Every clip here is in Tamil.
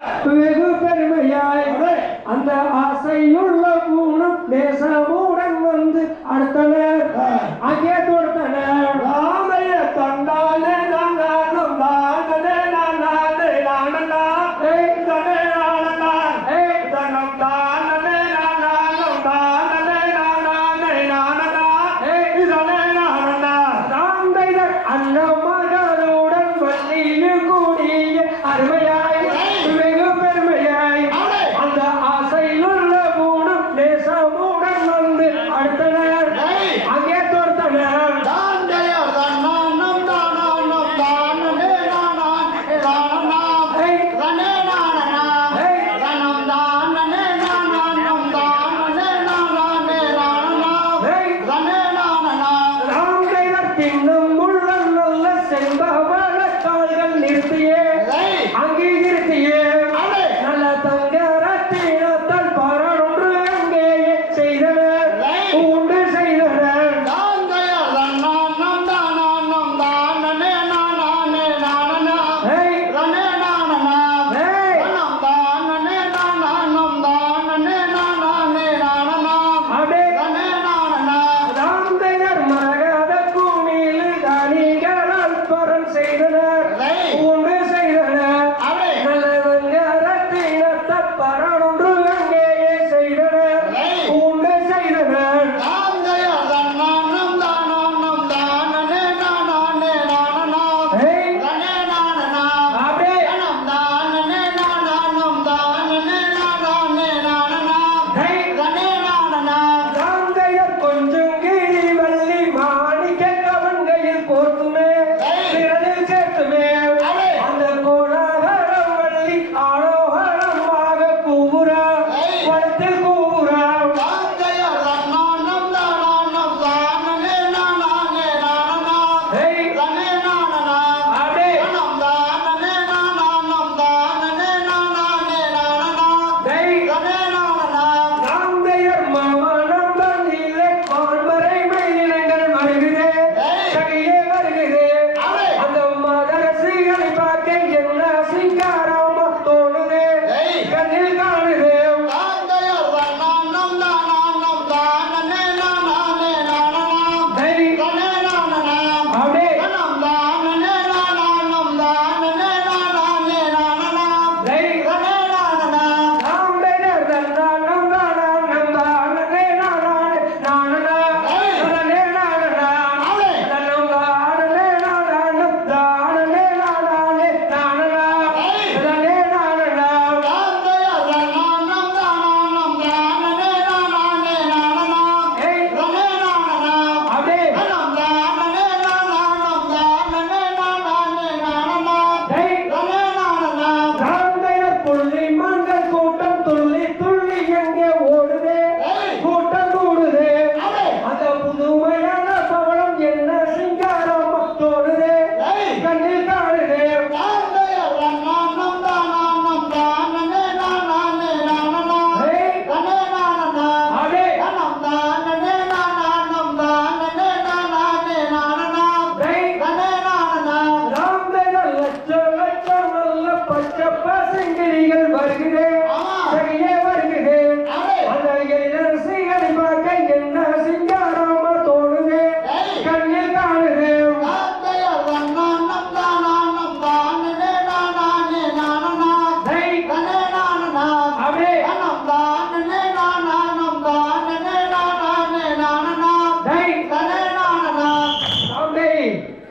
வெகு பெருமையாய் அந்த ஆசையுள்ள பூணம் தேசமுடன் வந்து அடுத்தனர்.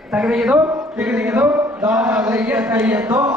¿Está creyendo? ¿Está creyendo? ¿Está creyendo?